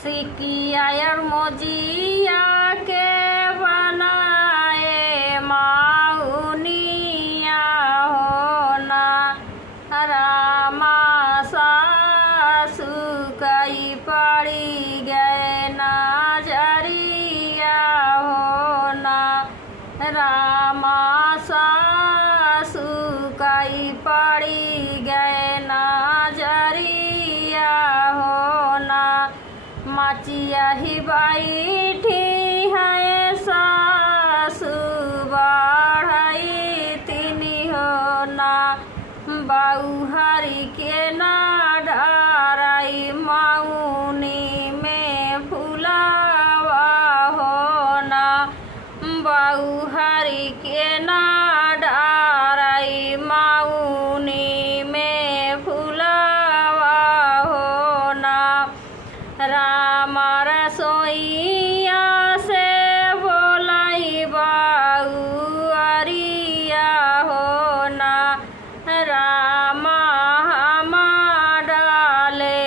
सिकिया मोजिया के बनाए माउनिया होना रामा सासु कई पड़ी गए नजरिया होना रामा सासु कई पड़ी गए नजरिया होना माचिया ही बैठी है सासु बढ़ई तिनी होना बउहरी के ना डराई माउनी में फुलावा होना बउहरी के ना डराई माउनी में फुलावा होना राम रसोइया से बोलाई बउअरिया होना रामा हम डाले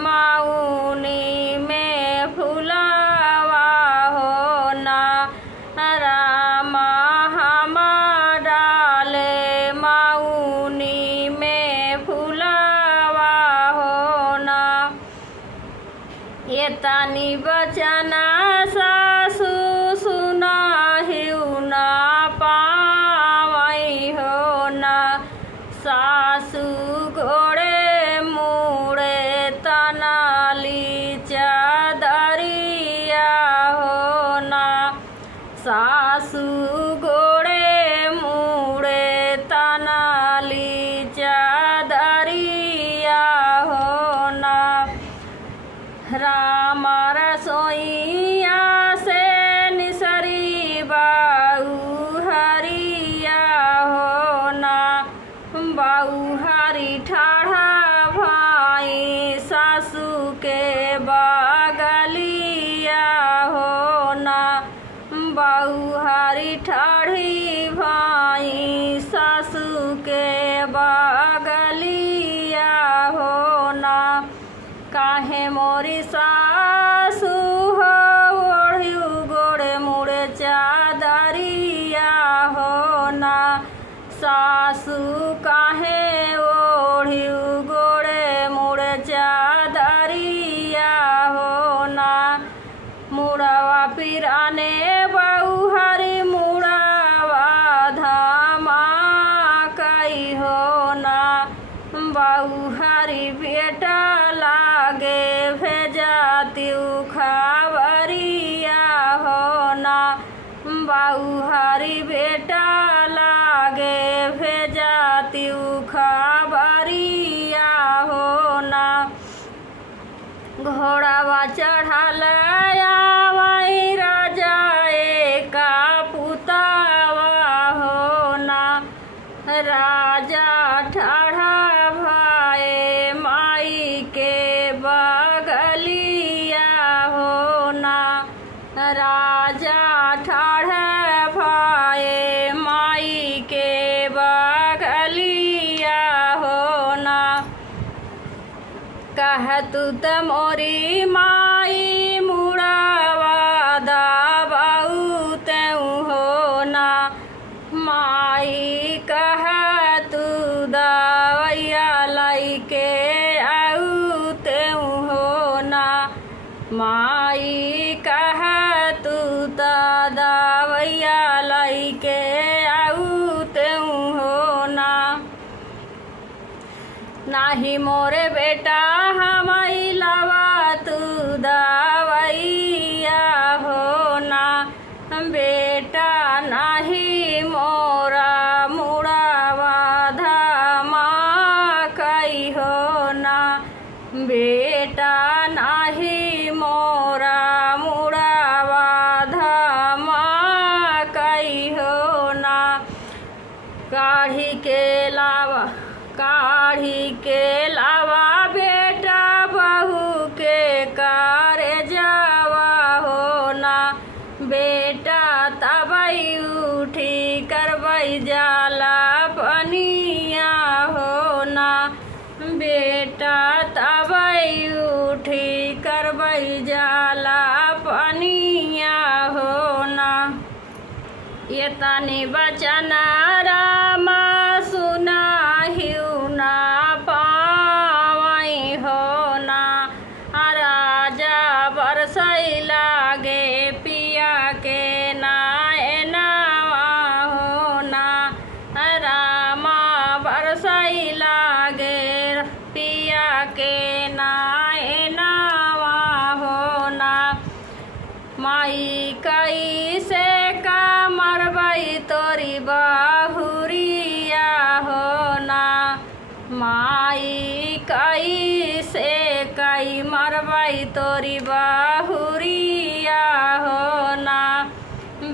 माउनी में फुलावा होना रामा हम डाले माउनी में फुलावा होना ये तानी बचना सासु सुनाहिउ ना पावई होना सासु घोड़े मुड़े तनाली चादरिया होना सासु घोड़े मुड़े तनाली चादरिया होना राम रसोइया से निसरी बउहरिया होना बउहरी ठाढ़ा भाई सासु के बगलिया होना बउहरी ठाढ़ी भाई सासु के बगलिया होना काहे मोरी सासु हो ओढ़िउ गोड़े मुड़े चादरिया होना सासु काहे ओढ़िउ गोड़े मुड़े चादरिया होना मुड़वा पिराने बउहरी मुड़वा धामा कई होना बउहरी बेटा लागे भेजाती खबरिया होना बउहरी बेटा लागे भेजाती खबरिया होना घोड़ावा चढ़ल आवई राजा का पुतावा होना राजा ठाढ़ा भाए माई के बगलिया होना राजा ठाढ़ा भाए माई के बगलिया होना कहतु त मोरी माई मुड़ावा दाबाऊ तेऊ होना माई कहतु दवैया लैके आऊ तेऊ होना माई कहतु त दवैया लैके आऊ तेऊ होना नाही मोरे बेटा हमई लवा तू दवैया होना बेटा नाही मोरा मुड़ावा धामा कई होना बेटा नाही मोरा मुड़ावा धामा कई होना काढ़ी के लावा बेटा करबई जाला पनिया हो ना। ये तनी बचना रामा सुनाहिउ ना पावई हो ना। राजा बरसई लागे पिया के नावा हो ना। रामा बरसई लागे पिया के नावा हो ना। माई कैसे का मरबई तोरी बहुरिया हो ना। माई कैसे कई मरबई तोरी बहुरिया हो ना।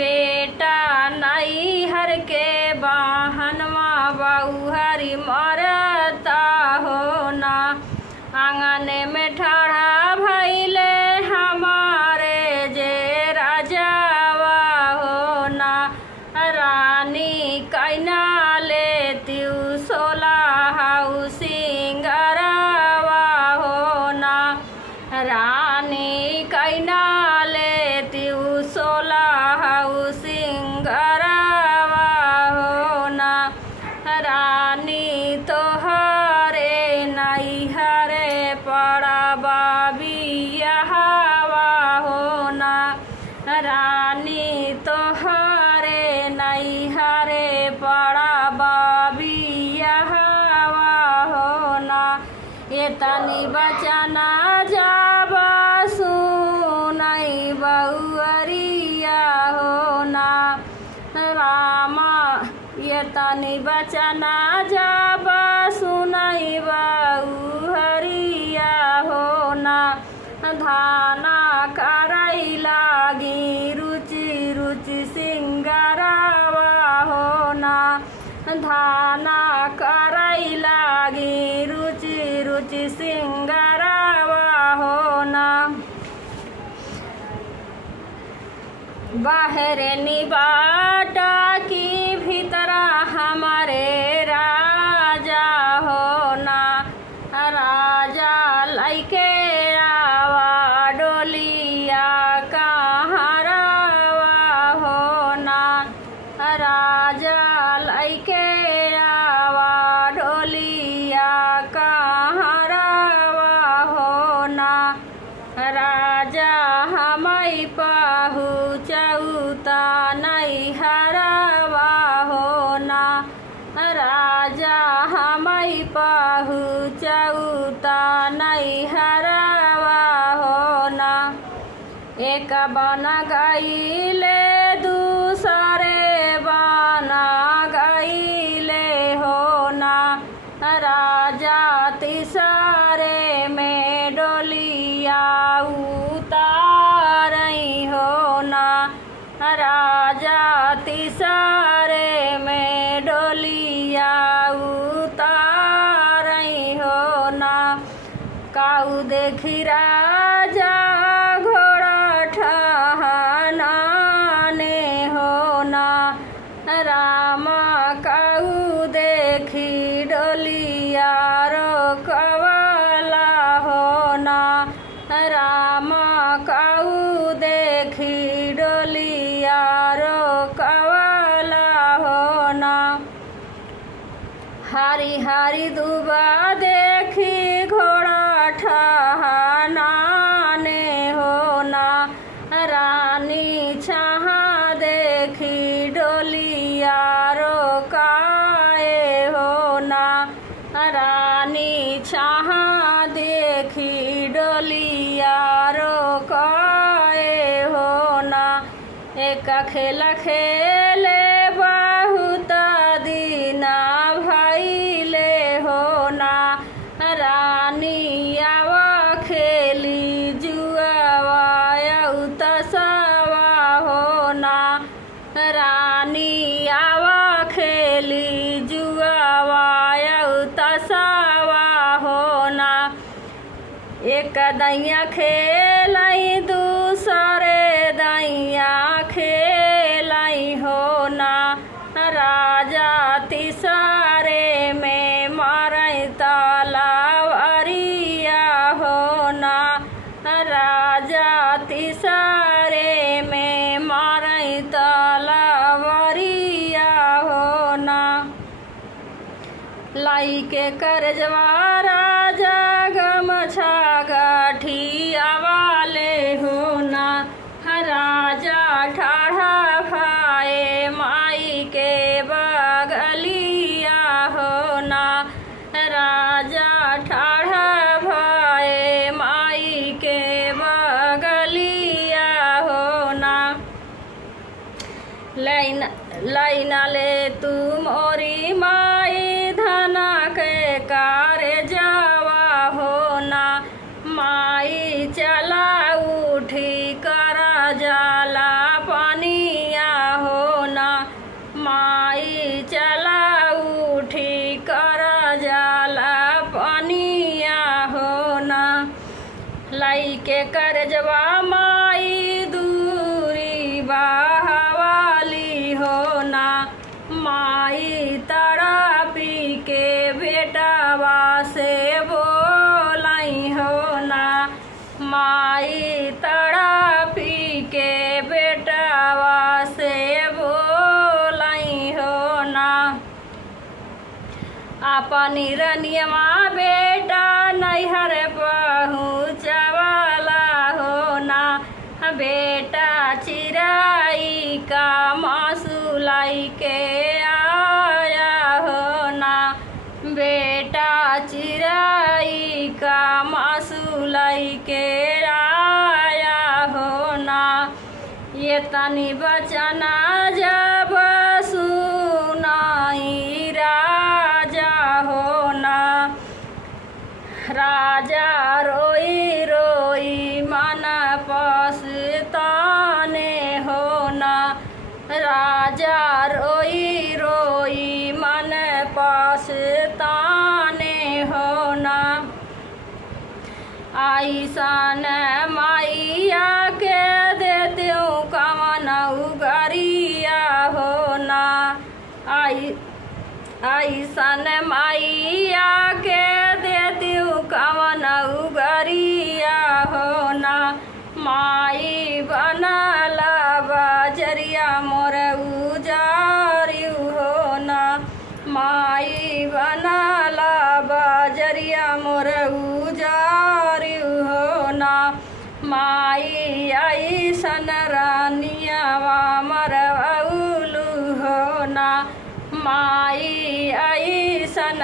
बेटा नैहर के बहनवा बहुहरी मरता हो ना। आंगन में ठाढ़ा भैले हमारे जे राजावा हो ना। रानी कैना लेतियु सोलहाउ सिंगरवा हो ना। रानी कैना लेतियु सोलहाउ सिंगरवा हो ना। रानी तोहरे नैहरे पड़बा बियाहवा हो ना। रानी तोहरे नैहरे पड़बा बियाहवा हो ना। ये तनी बचना जाबा सुनई बहुअरिया हो ना। रामा ये तनी बचना जाबा सुनई बहुअरिया हो ना। धाना करई लागी रुचि रुचि सिंगरवा हो ना। धाना करई लागी रुचि रुचि सिंगरवा हो ना। बाहर निबाटा की भीतरा हमारे राजा हो ना। राजा लैके आवा डोलिया कहारवा हो ना। राजा लैके आवा डोलिया कहारवा हो ना। राजा हमई पहुँचौता नैहरवा हो ना। राजा हमई पहुँचौता नैहरवा हो ना। एक बन गईले दूसरे बन गईले हो ना। राजा तीसरे में डोलिया उतारई हो ना। राजा तीसरे में डोलिया उतारई हो ना। काऊ देखी राजा घोड़ा ठहनाने हो ना। रामा काऊ देखी डोलिया रोकवाला हो ना। रामा काऊ देखी डोलिया रोकवाला हो ना। हरी हरी दुबा देखी घोड़ा ठहनाने हो ना। रानी छहा देखी डोलिया रोकाए हो ना। रानी छहा देखी डोलिया रोकाए हो ना। एक खेला खेले बहुत दीना भैले हो ना। रानी आवा खेली जुआवा तसवा हो ना। रानी आवा खेली जुआवा तसवा हो ना। एक दैया खेलाई दूसरे दैया खेलाई हो ना। राजा तीसरे में मारे तलवारिया हो ना। तीसरे में मारई तलवरिया हो ना। लाई के करजवा राजा गमछा गठिया वाले हो ना। राजा ठाढ़ा भाए माई के बगलिया हो ना। राजा ठाढ़ा भाए माई के बगलिया हो ना। लाइना ले तू मोरी माई धना के कारे जावा हो ना। माई चला उठी कर जाला पानिया हो ना। माई चला उठी कर जाला पानिया हो ना। लाई के करजवा माई दूरी बहावाली हो ना। माई तड़पी के बेटावा से बोलाई हो ना। माई तड़पी के बेटावा से बोलाई हो ना। अपनी रनियवा बेटा नैहर पहुँचवाला हो ना। बेटा चिराई का मासू लाई के आया हो ना। बेटा चिराई का मासू लाई के आया हो ना। ये तनी बचना जब सुनाई राजा हो ना। राजा रोई रोई मन पछताने हो ना। राजा रोई रोई मन पछताने हो ना। ऐसन माइया के देते कमन उगरिया हो ना। ऐसन माइया के देती कमन उगरिया हो ना। माई बनल बजरिया मोर उजारियू हो ना। माई बनल बजरिया मोर उजारियू हो ना। माई ऐसन रानियावा मरवलू हो ना। माई ऐसन